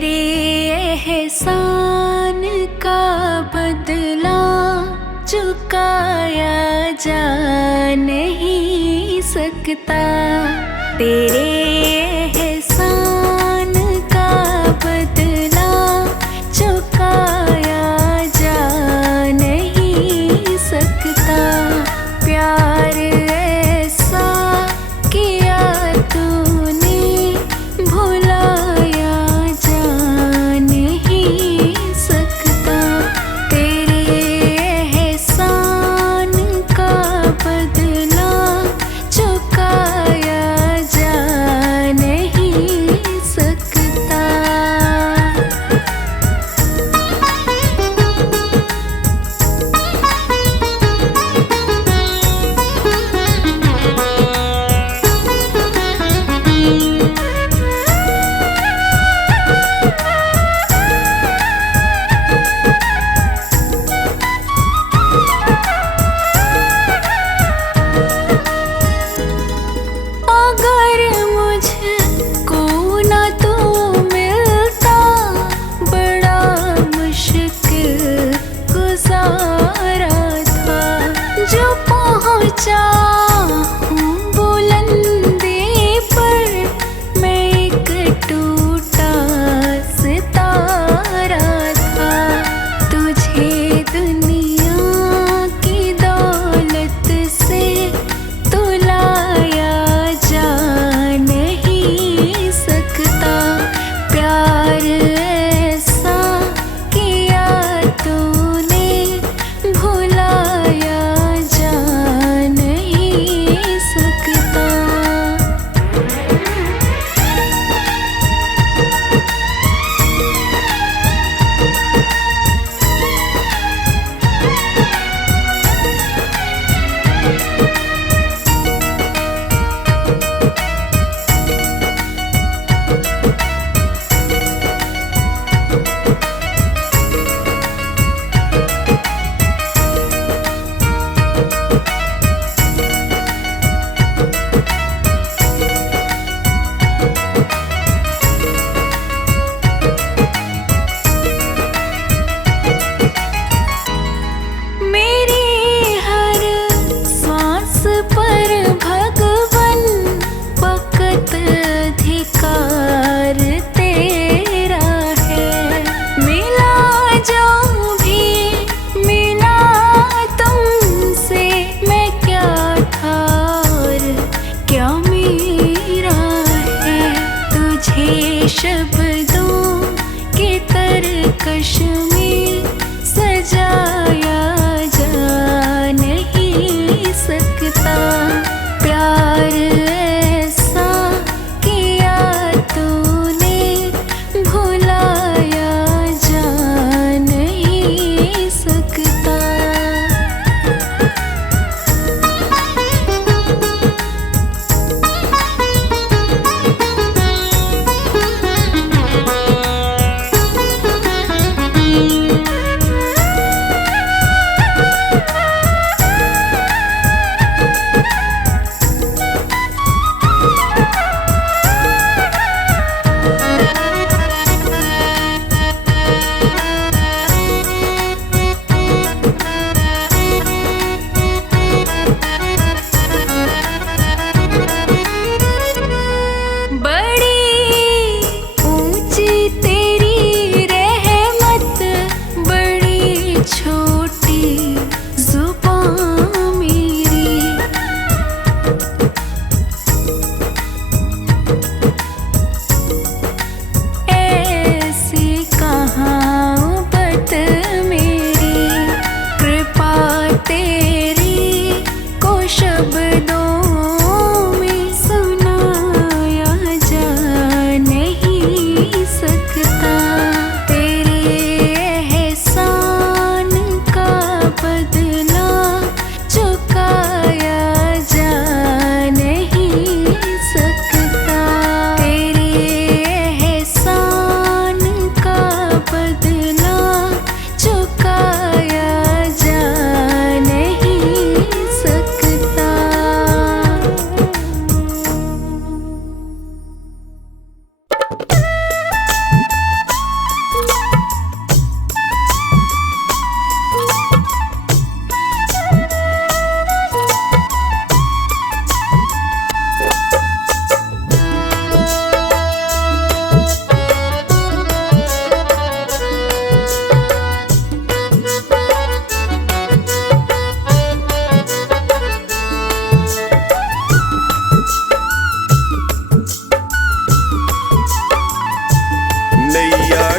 तेरे एहसान का बदला चुकाया जा नहीं सकता। तेरे एहसान का बदला चुकाया जा नहीं सकता। प्यार ऐसा किया तूने भुलाया जा नहीं सकता। तेरे एहसान का बदला चुकाया जा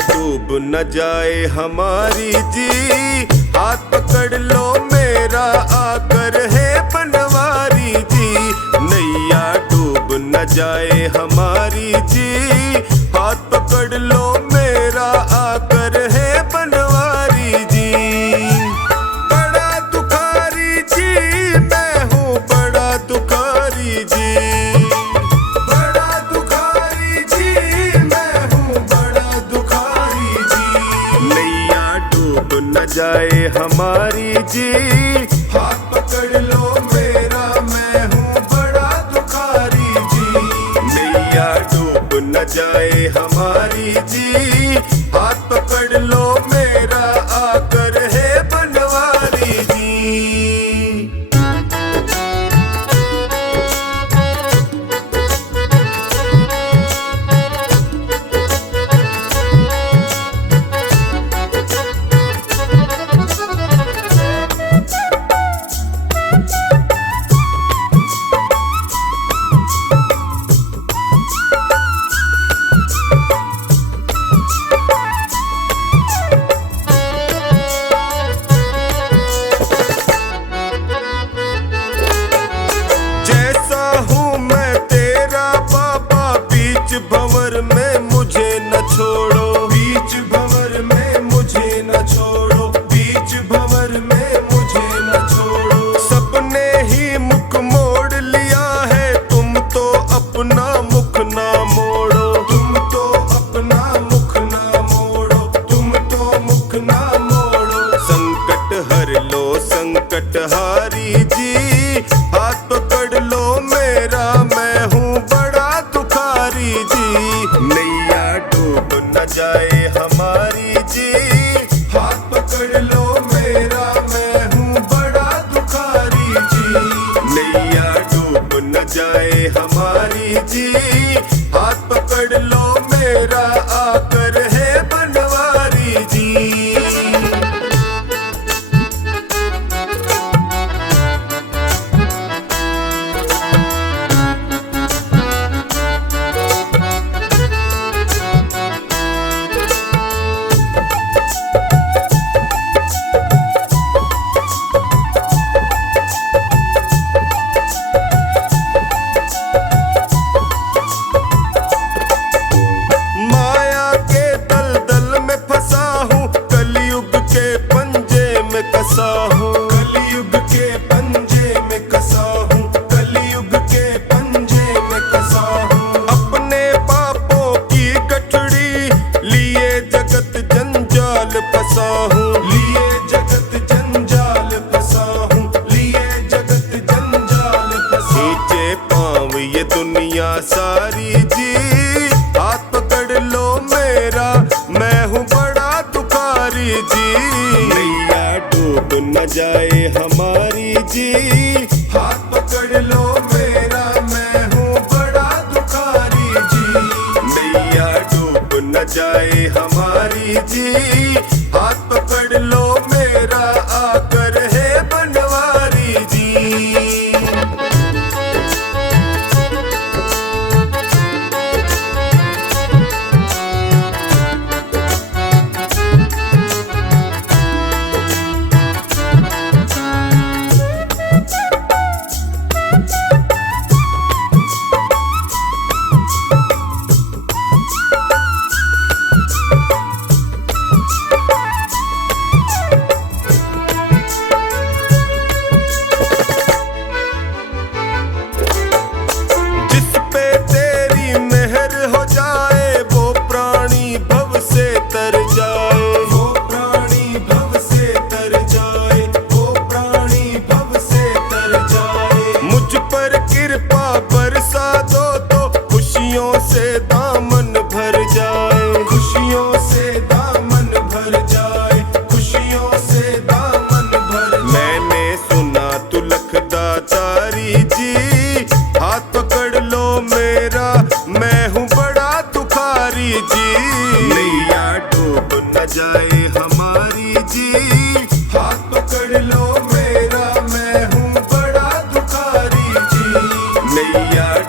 डूब न जाए हमारी जी, हाथ पकड़ लो मेरा आकर है बनवारी जी। नैया डूब न जाए हमारी जी, हाथ पकड़ लो मेरा आकर है बनवारी जी। बड़ा दुखारी जी मैं हूँ, बड़ा दुखारी जी, बड़ा दुखारी जी मैं हूँ, बड़ा दुखारी जी। नैया डूब न जाए हमारी जी, हाथ पकड़ लो मेरा मैं हूँ बड़ा दुखारी जी। नैया डूब न जाए हमारी जी, हाथ पकड़ लो मेरा आकर है बनवारी जी। भंवर में मुझे न छोड़ो, बीच भंवर में मुझे न छोड़ो, बीच भंवर में मुझे न छोड़ो। सबने ही मुख मोड़ लिया है, तुम तो अपना मुख ना मोड़ो, तुम तो अपना मुख ना मोड़ो, तुम तो मुख ना मोड़ो। संकट हर लो संकट हारी जी, हाथ पकड़ लो मेरा मैं हूँ बड़ा दुखारी जी। नैया डूब न जाए हमारी जी, हाथ पकड़ लो मेरा मैं हूँ बड़ा दुखारी जी। नैया डूब न जाए हमारी जी, हाथ पकड़ लो मेरा आकर है बनवारी जी। कसा हूँ कलयुग के पंजे में कसा हूँ, कलयुग के पंजे में कसा हूँ। अपने पापों की गठड़ी लिए जगत जंजाल फंसा हूँ, लिए जगत जंजाल फंसा हूँ, लिए जगत जंजाल फंसा। नीचे पाँव ये दुनिया सारी जी, हाथ पकड़ लो मेरा मैं हूँ बड़ा दुखारी जी। नैया डूब न जाए हमारी जी, हाथ पकड़ लो मेरा मैं हूँ बड़ा दुखारी जी। नैया डूब न जाए हमारी जी, हाथ पकड़ लो मेरा आकर है बनवारी जी।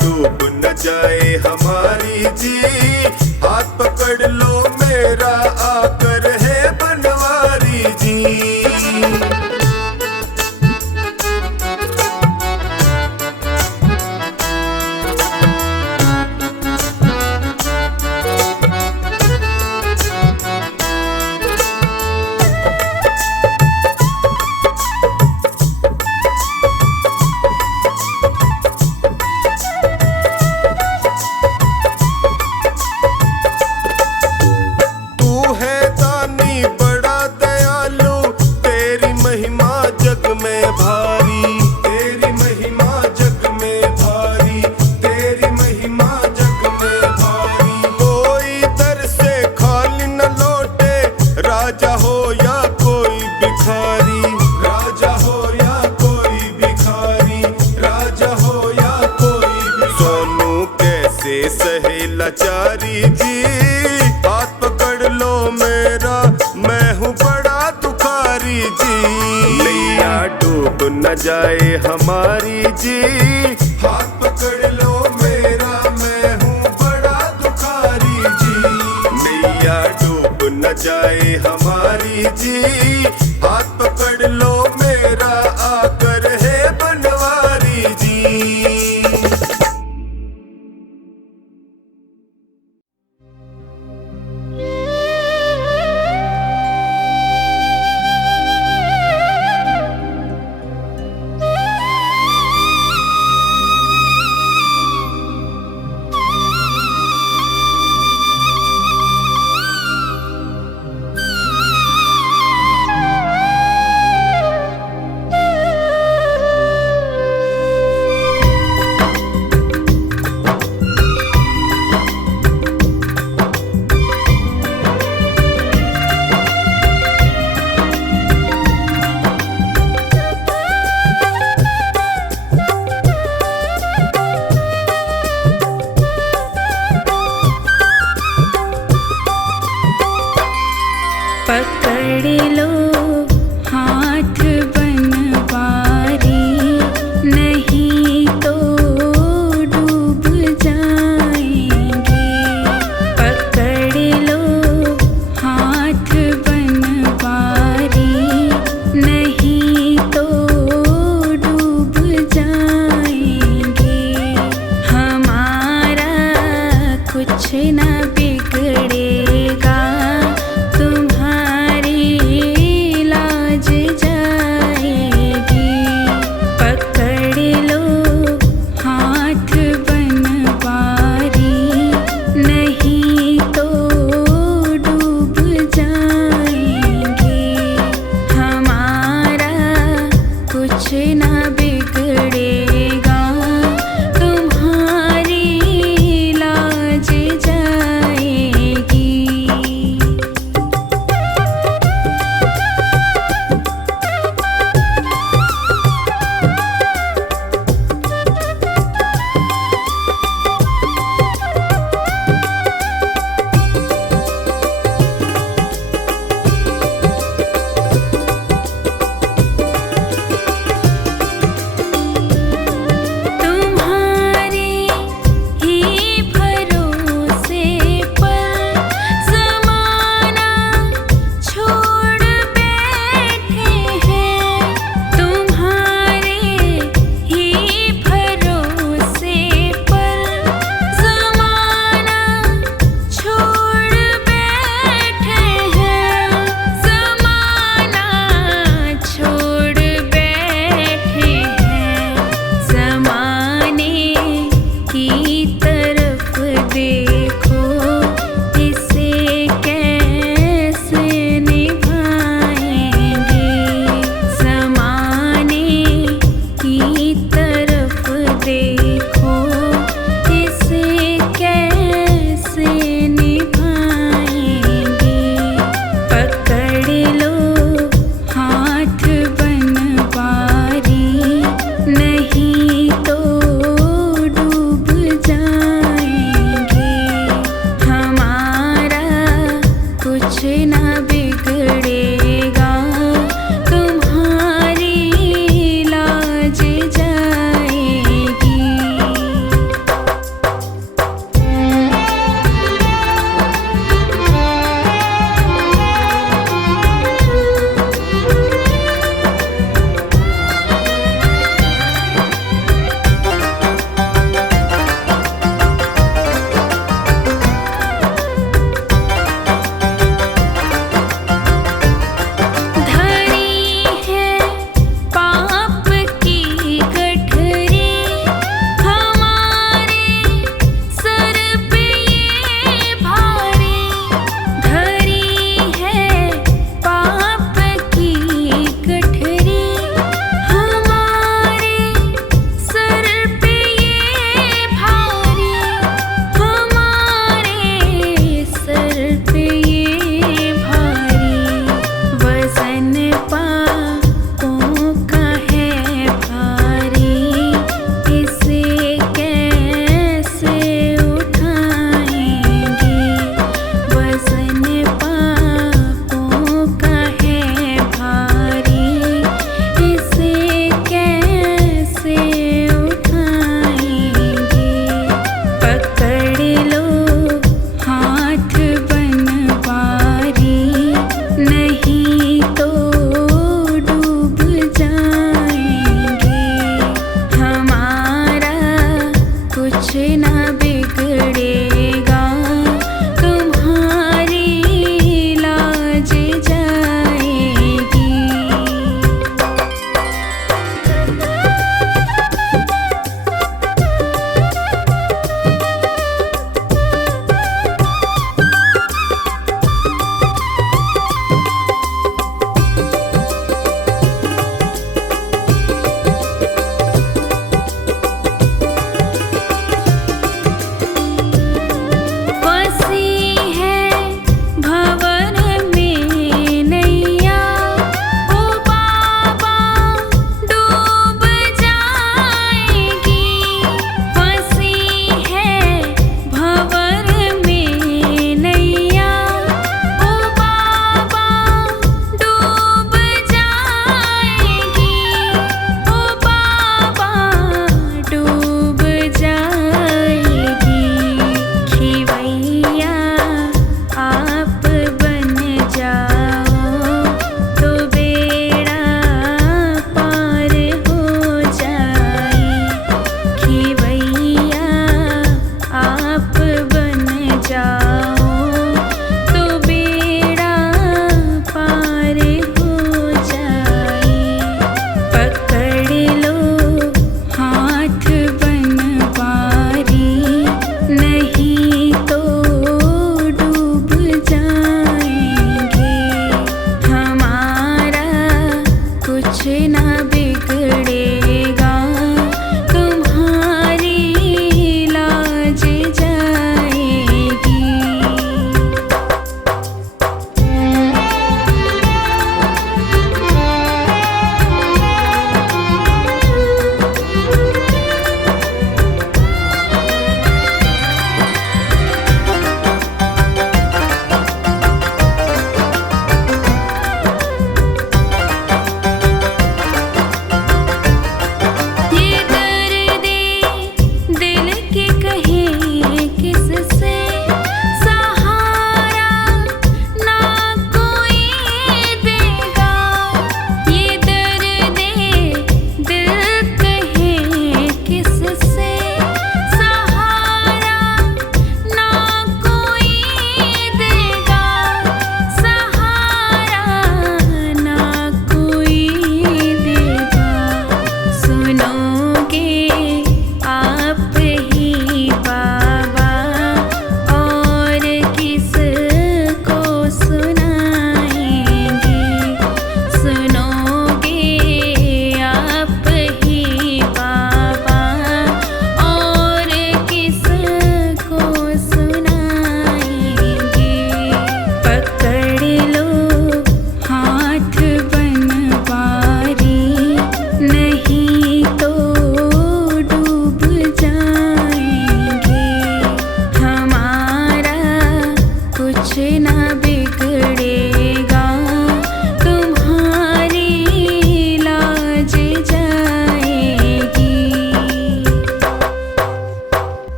डूब न जाए हमारी जी, हाथ पकड़ लो मेरा मेरा आकर है बनवारी जी। सहे लाचारी जी, हाथ पकड़ लो मेरा, मैं हूँ बड़ा दुखारी जी। नैया डूब न जाए हमारी जी, हाथ पकड़ लो मेरा, मैं हूँ बड़ा दुखारी जी। नैया डूब न जाए हमारी जी, हाथ पकड़ लो मेरा, आकर है बनवारी जी। पकड़ लो हाथ बनवारी, नहीं तो डूब जाएंगे। पकड़ लो हाथ बनवारी, नहीं तो डूब जाएंगे। हमारा कुछ ना बिगड़ेगा,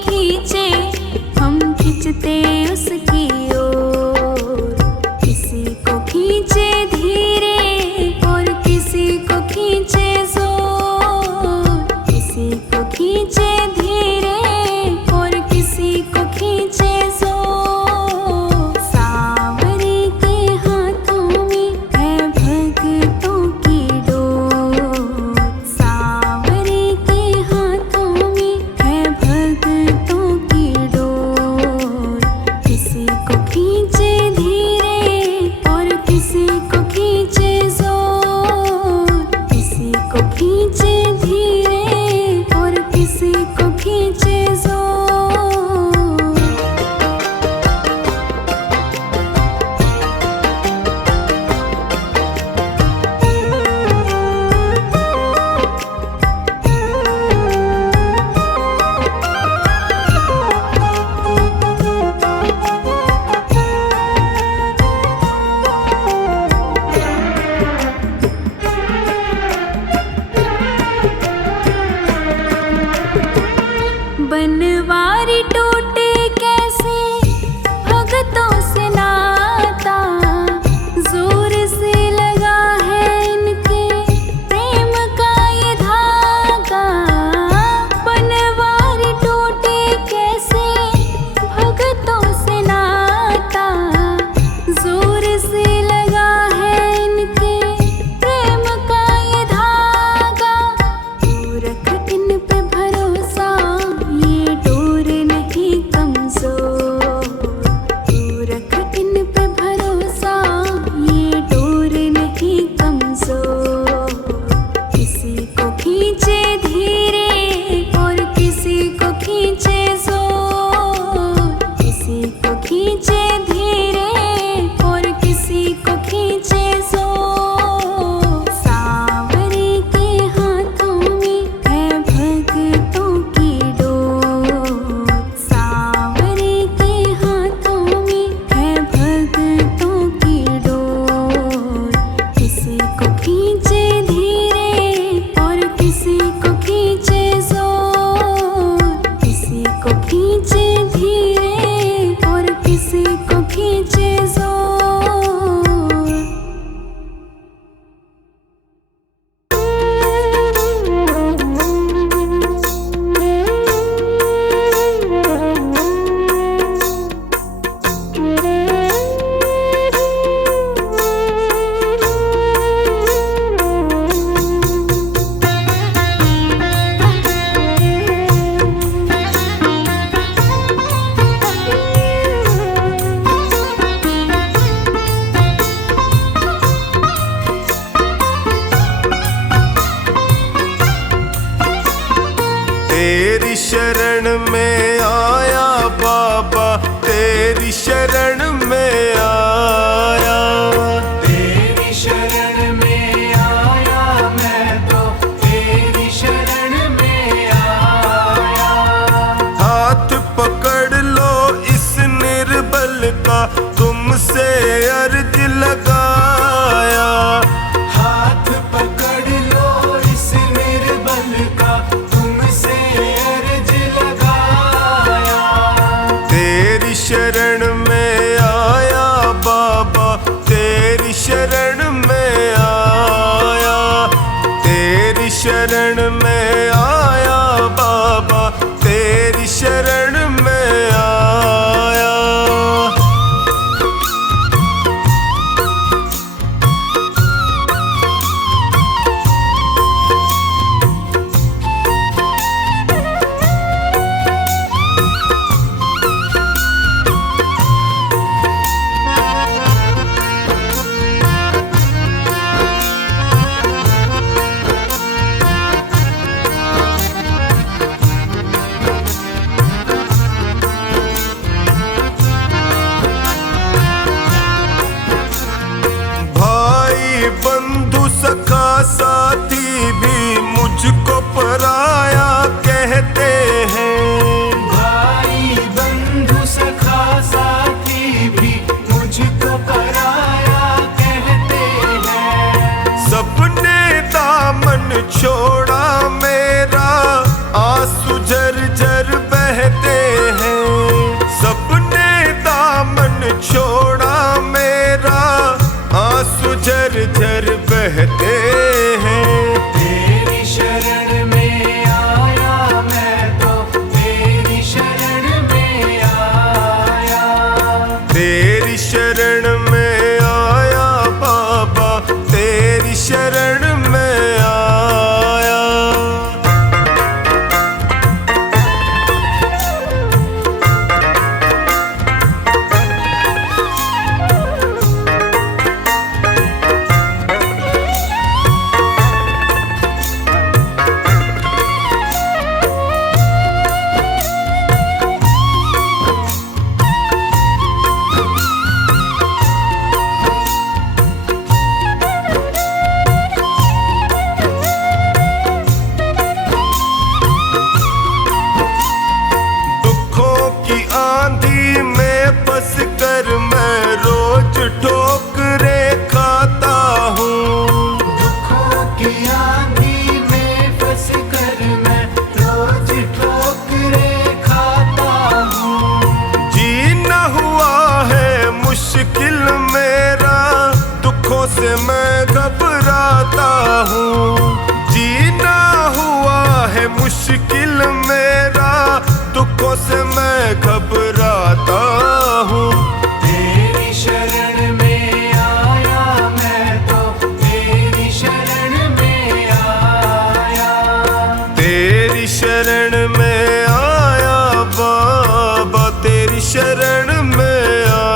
खींचे, हम खींचते उसकी ओर। किसी को खींचे धीरे और किसी को खींचे जोर, किसी को खींचे धीरे और किसी को खींचे जोर। सावरे के हाथों में है भक्तों की डोर, सावरे के हाथों में है भक्तों की डोर। किसी को खींचे धीरे और किसी को खींचे जोर, किसी को खींचे धीरे और किसी को खींचे जोर। बनवारी टूटे कैसे भगतों से नाता, जोर से लगा है इनके प्रेम का ये धागा। बनवारी टूटे कैसे भगतों से नाता, जोर से लगा है इनके प्रेम का ये धागा। तू रख इन पे भरोसा, ये डोर नहीं कमजोर। तू रख इन पे भरोसा, ये डोर नहीं कमजोर। किसी को खींचे धीरे और किसी को खींचे जोर, किसी को खींचे धीरे और किसी को खींचे जोर। सावरे के हाथों में है भक्तों की डोर, सावरे के हाथों में है भक्तों की डोर। किसी को खींचे धीरे और किसी को खींचे जोर, किसी को खींचे धीरे और किसी को खींचे जोर। तेरी शरण में आया बाबा, तेरी शरण में आया। तेरी शरण में आया मैं तो, तेरी शरण में आया। हाथ पकड़ लो इस निर्बल का, तुमसे अर्ज लगाया। हाथ पकड़ लो इस निर्बल का, तुमसे अर्ज लगाया। तेरी शरण में मुश्किल मेरा, दुखों से मैं घबराता हूँ। तेरी शरण में आया मैं तो, तेरी शरण में आया। तेरी शरण में आया बाबा, तेरी शरण में आया।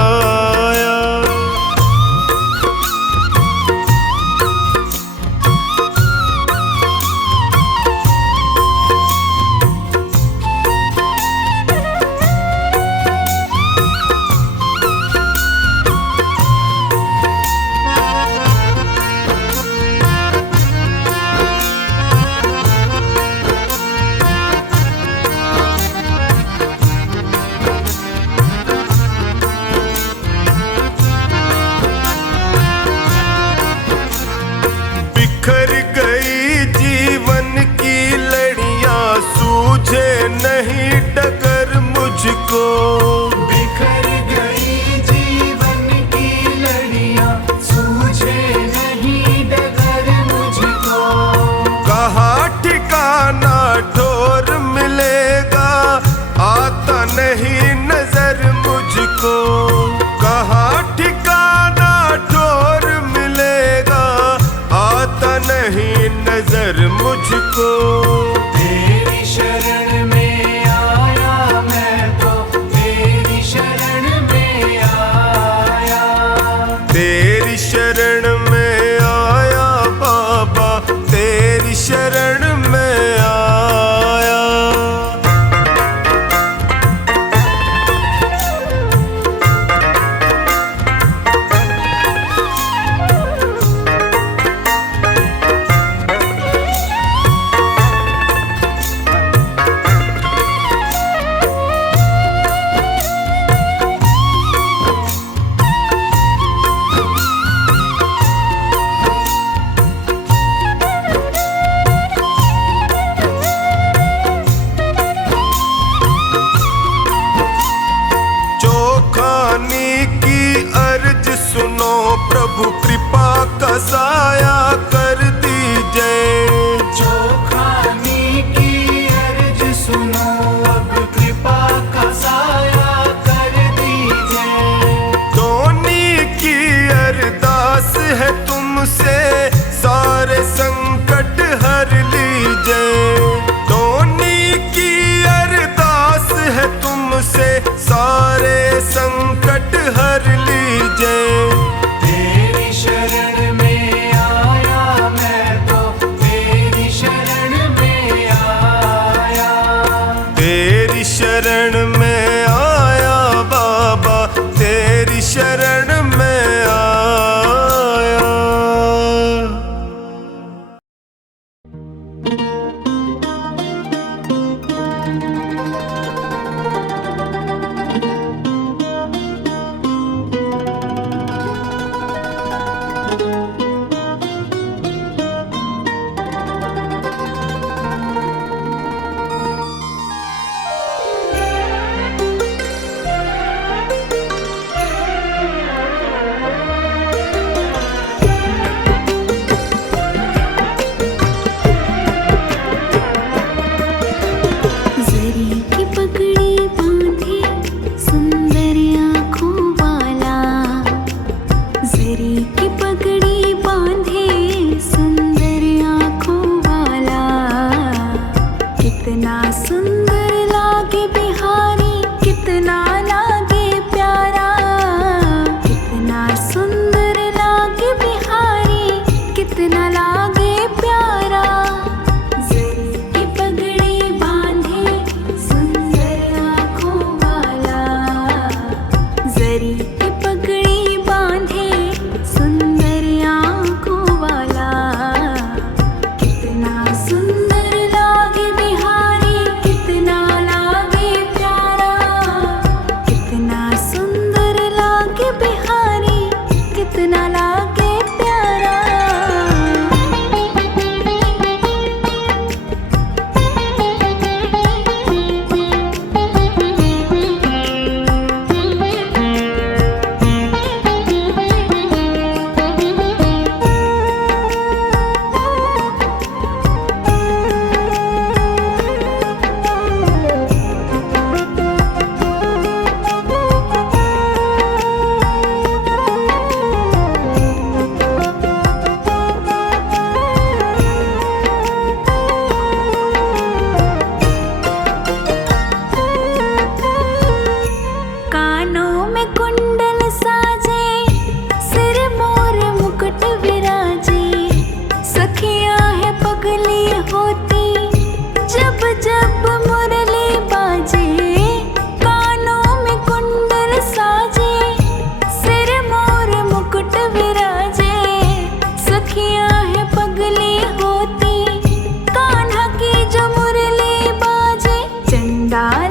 बिखर गई जीवन की लड़ियां, सूझे नहीं डगर मुझको। बिखर गई जीवन की लड़ियां, सूझे नहीं डगर मुझको। कहाँ ठिकाना ठोर मिलेगा, आता नहीं नजर मुझको। कहाँ ठिकाना ठोर मिलेगा, आता नहीं नजर मुझको। तेरी शरण में आया मैं तो, तेरी शरण में आया। तेरी शरण में आया बाबा, तेरी शरण में आया। चौखानी की अर्ज सुनो प्रभु, कृपा का साया कर दीजिए। चौखानी की अर्ज सुनो, अब कृपा का साया कर दीजिए। धोनी की अरदास है तुमसे, सारे संकट हर लीजिए। धोनी की अरदास है तुमसे, सारे संकट हर लीजिए। तेरी शरण में आया मैं तो, तेरी शरण में आया। तेरी शरण में आया बाबा, तेरी शरण में आया।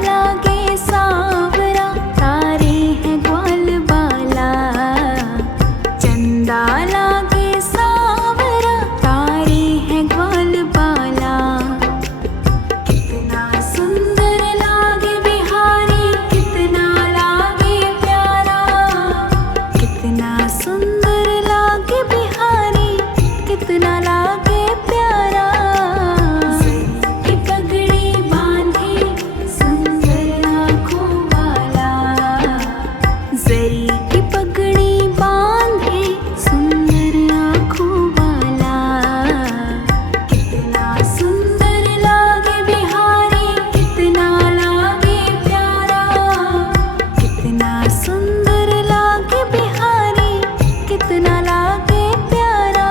लागे सावरा तारे हैं ग्वाल बाला चंदा लागे सावरा तारे हैं ग्वाल बाला कितना सुंदर लागे बिहारी कितना लागे प्यारा कितना सुंदर लागे बिहारी कितना लागे प्यारा की पगड़ी बांधे सुंदर आँखों वाला जरी की पगड़ी बांधे सुंदर आँखों वाला कितना सुंदर लागे बिहारी कितना लागे प्यारा कितना सुंदर लागे बिहारी कितना लागे प्यारा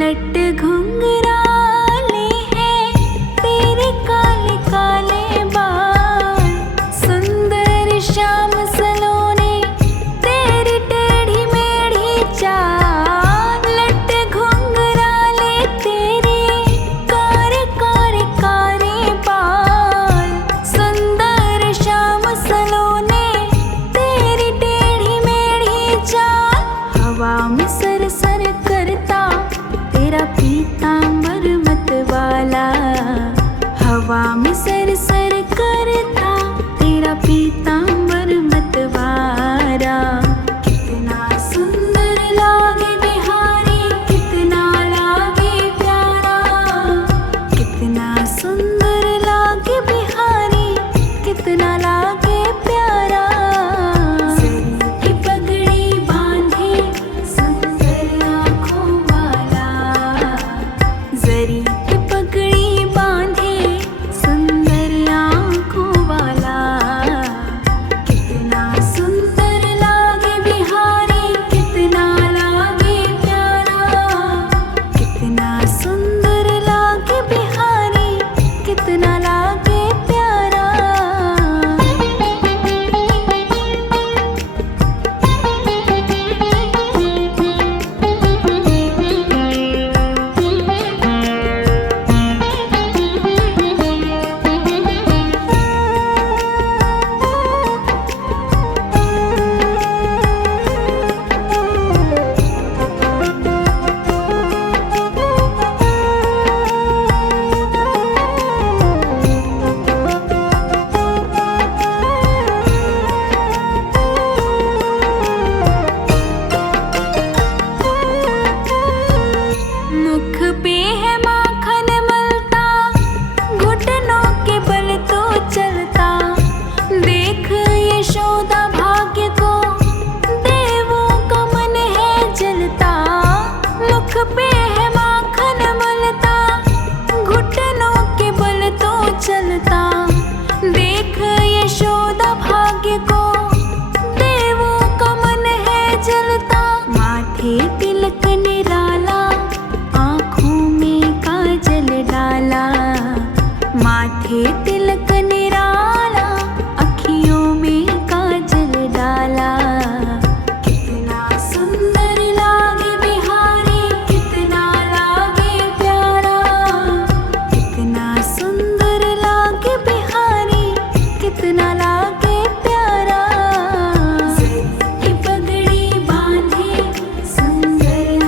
लट घुंघराले हैं तेरे काले काले बाल सुंदर श्याम सलोने तेरी टेढ़ी मेढ़ी चाल लट घुंघराले तेरे कारे कारे कारे बाल सुंदर श्याम सलोने तेरी टेढ़ी मेढ़ी चाल हवा में सर सर करता तेरा पीतांबर मत वाला हवा में सर सर करता तेरा पीतांबर मत वाला कितना सुंदर लागे बिहारी कितना लागे प्यारा कितना सुंदर लागे बिहारी कितना लागे प्यारा की पगड़ी बांधे सुंदर आँखों वाला जरी की पगड़ी बांधे सुंदर आँखों वाला कितना सुंदर लागे बिहारी कितना लागे प्यारा कितना सुंदर लागे बिहारी कितना लागे प्यारा मुख पे है माखन मलता घुटनों के बल तो चलता देख यशोदा भाग्य को देवों का मन है जलता मुख पे है माखन मलता घुटनों के बल तो चलता देख यशोदा भाग्य को देवों का मन है जलता माथे तिलक निराला आँखों में काजल डाला माथे तिलक निराला अखियों में काजल डाला कितना सुंदर लागे बिहारी कितना लागे प्यारा कितना सुंदर लागे बिहारी कितना लागे प्यारा की पगड़ी बांधे सुंदर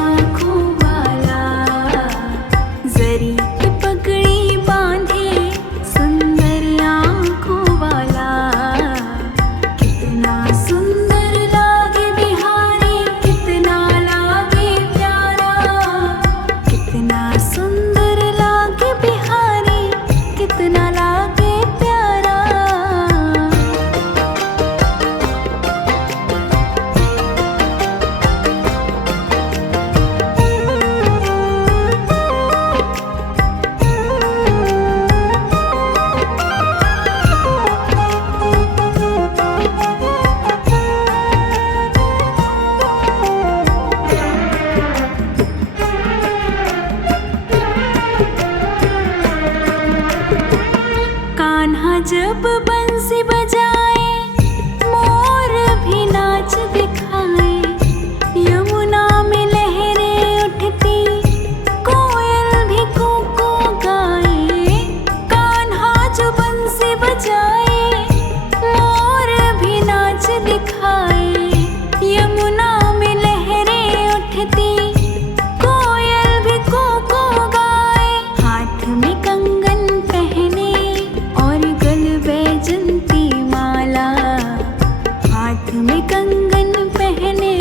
में कंगन पहने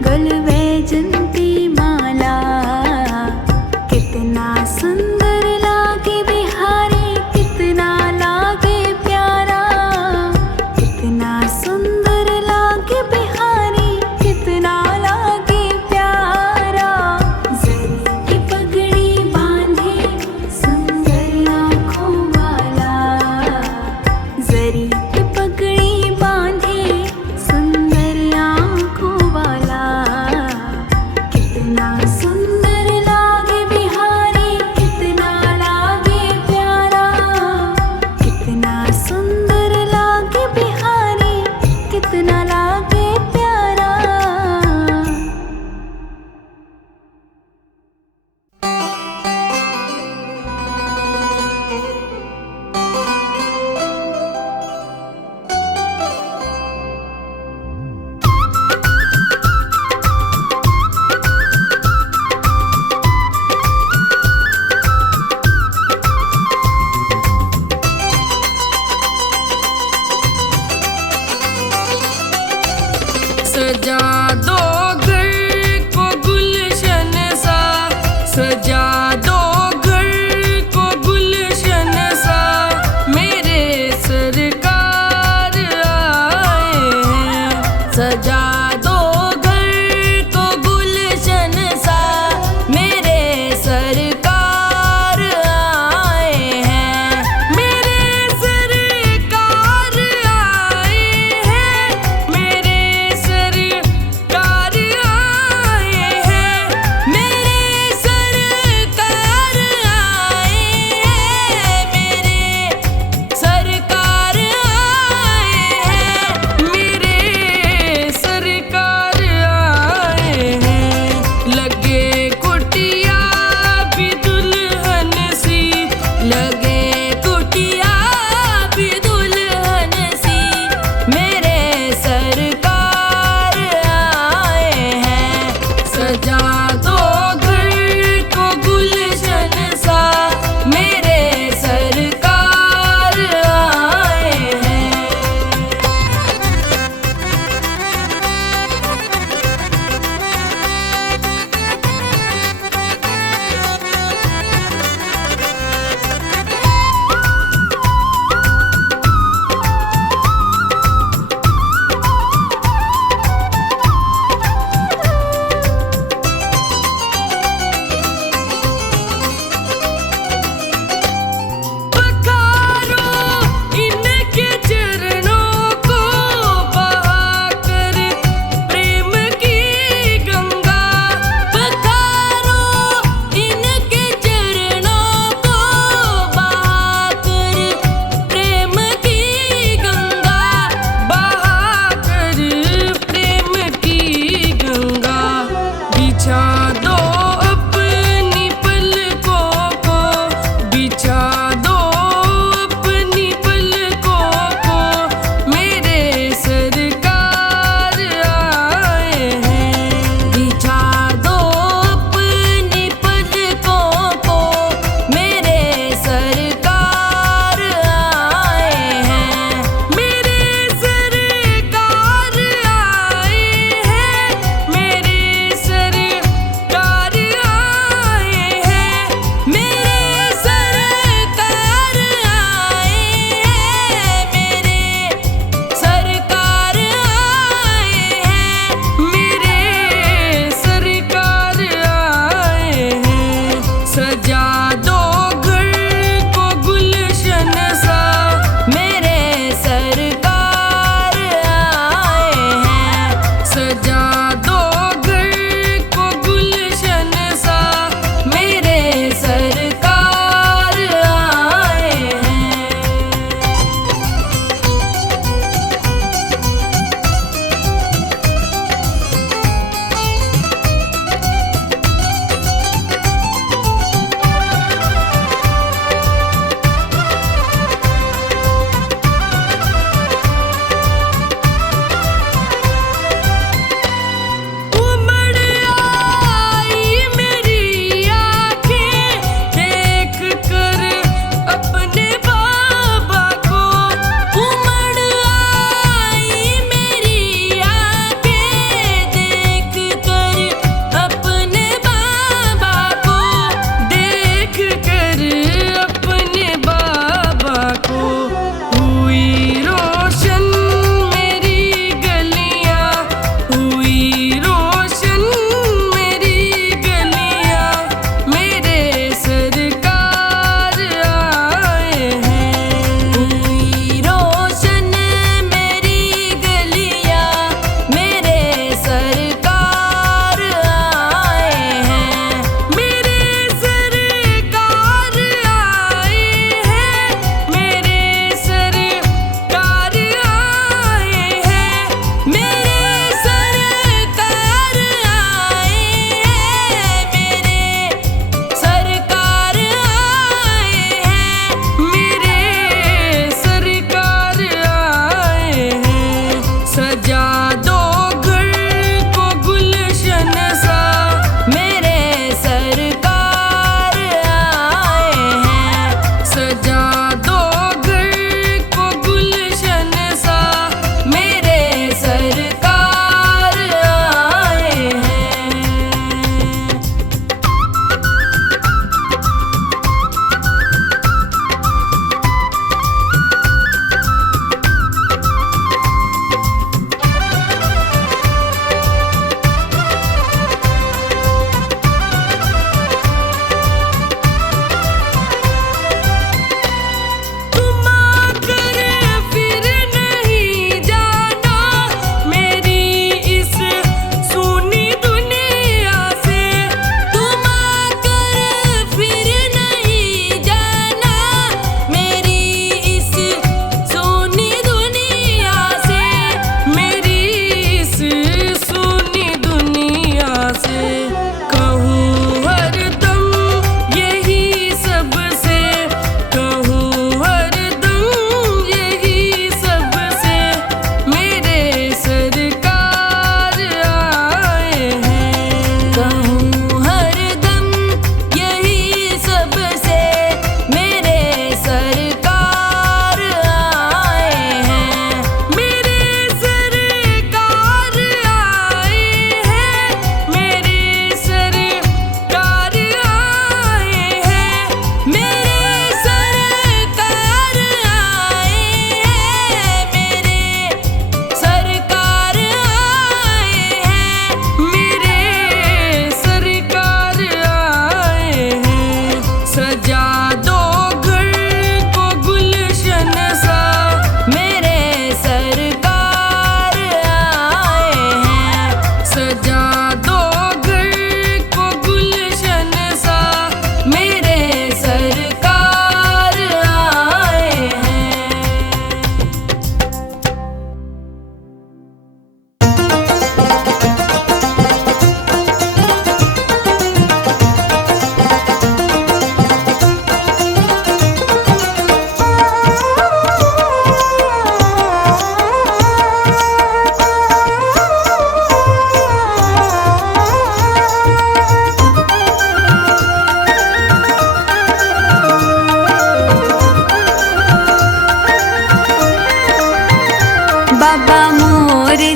गल वैजंती माला। कितना सुंदर लागे बिहारी, कितना लागे प्यारा। कितना सुंदर लागे बिहारी, कितना लागे प्यारा। जरी की पगड़ी बांधे सुंदर आँखों वाला। जरी की पगड़ी बांधे सुंदर आँखों वाला। कितना सुंदर लागे बिहारी, कितना लागे प्यारा। कितना सुंदर लागे बिहारी, कितना लागे प्यारा। सजा दो घर को गुलशन सा, सजा दो घर को गुलशन सा। मेरे सरकार आए हैं। सजा दो घर को गुलशन सा, मेरे सरकार आए हैं। मेरे सरकार आए हैं। मेरे सरकार आए हैं। मेरे सरकार आए हैं। मेरे सरकार आए हैं। मेरे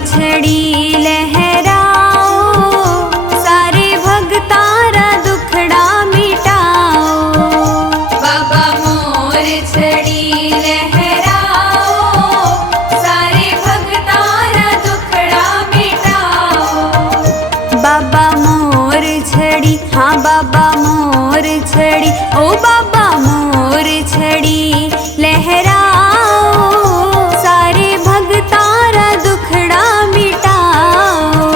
छड़ी लहराओ, सारे भगतारा दुखड़ा मिटाओ। बाबा मोर छड़ी लहराओ, सारे भगतारा दुखड़ा मिटाओ। बाबा मोर छड़ी, हाँ बाबा मोर छड़ी, ओ बाबा मोर छड़ी लहराओ, सारे भगतारा दुखड़ा मिटाओ।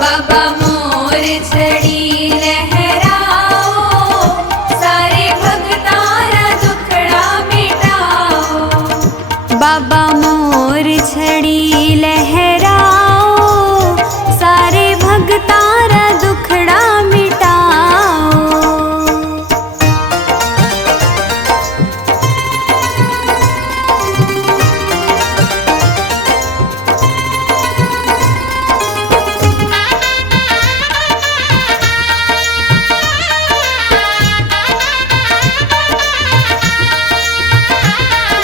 बाबा मोर छड़ी लहराओ, सारे भगतारा दुखड़ा मिटाओ। बाबा मोर छड़ी लहराओ, सारे भगतारा दुखड़ा मिटाओ।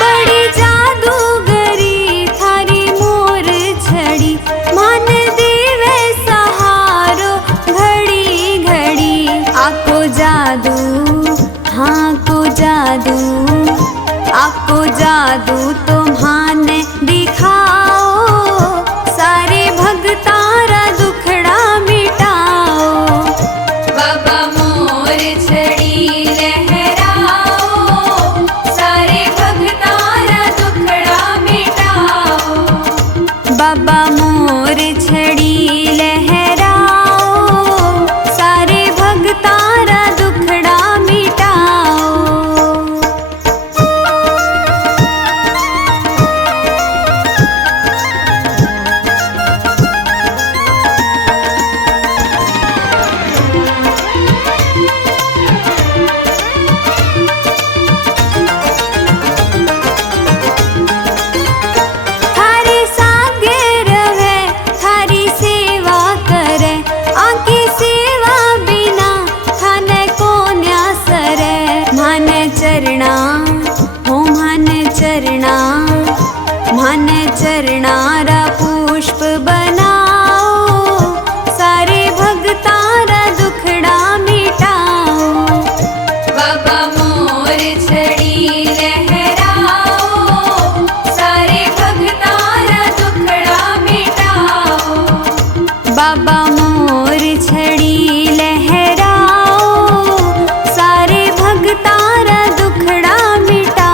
बड़ी जादूगरी थारी मोर छड़ी, मान देवे सहारो घड़ी घड़ी। आपको जादू, हाँ को जादू, आपको जादू तुम्हाने दिखाओ, सारे भगतारा दुखड़ा मिटाओ। बाबा मोर छड़ी लहराओ, सारे भगतारा दुखड़ा मिटाओ। बाबा मोर छड़ी लहराओ, सारे भगतारा दुखड़ा मिटाओ। थारे सागे रहे, थारी सेवा करे, आंकी सेवा बिना थाने कोन्या सरे। मान चरणा, हो मान चरणा, मान चरणारा पुष्प बनाओ, सारे भगतारा दुखड़ा मिटाओ। बाबा मोर छड़ी लहराओ, सारे भगतारा दुखड़ा मिटाओ। बाबा मोर छड़ी लहराओ, सारे भगतारा दुखड़ा मिटाओ।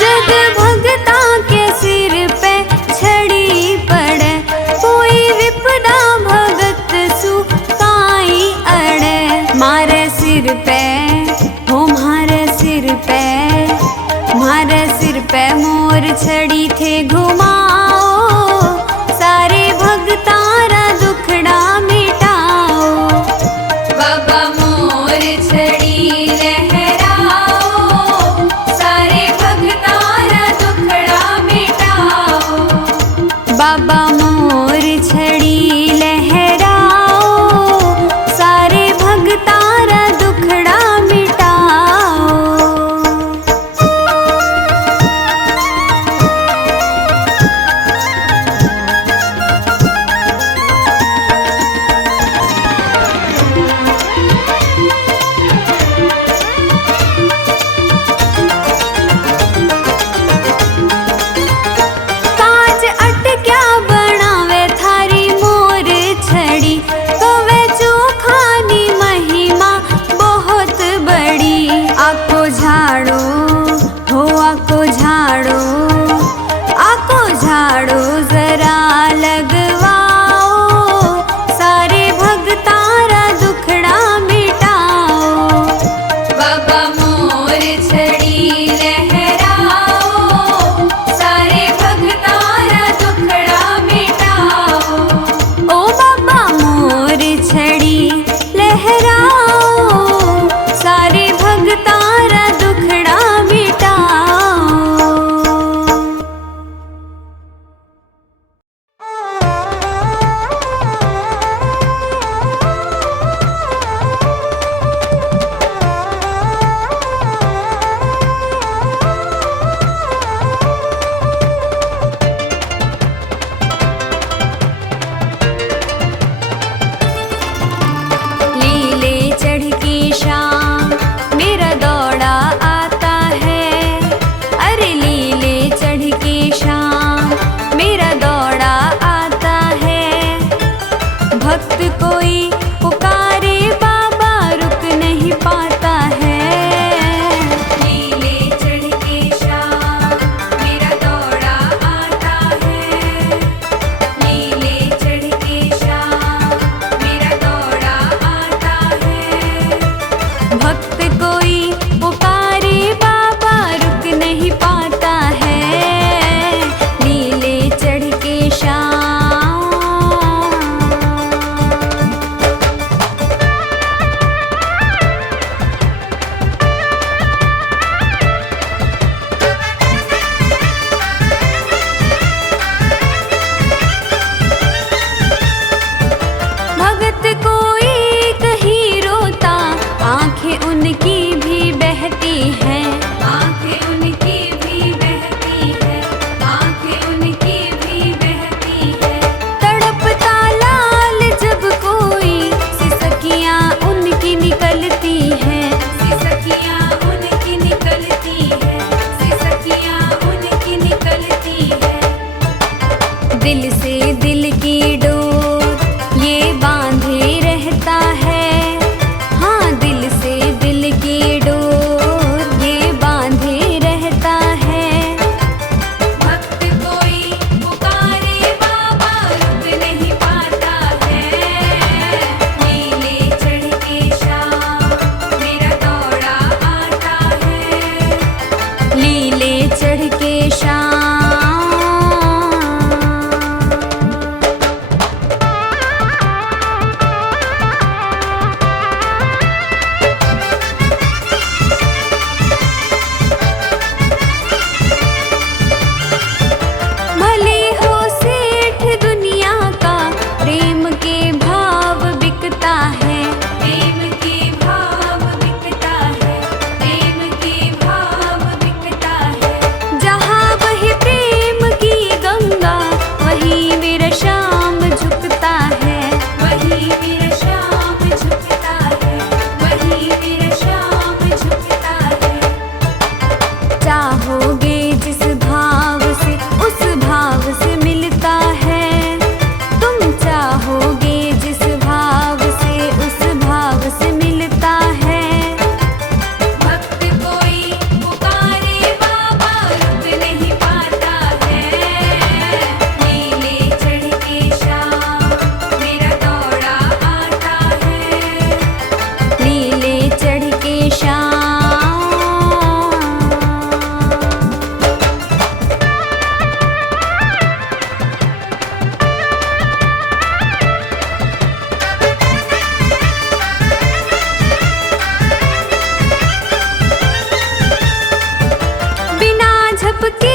जग भगता के सिर पे छड़ी पड़े, कोई विपदा भगत सु काई अड़े। मारे सिर पे, हो मारे सिर पे, मारे सिर पे मोर छड़ी थे घुमाओ, सारे भगतारा दुखड़ा मिटाओ। बाबा मोर छड़ी लहराओ, सारे भगतारा दुखड़ा मिटाओ। बाबा मोर छड़ी लहराओ, सारे भगतारा दुखड़ा मिटाओ। काज अटक्या सबके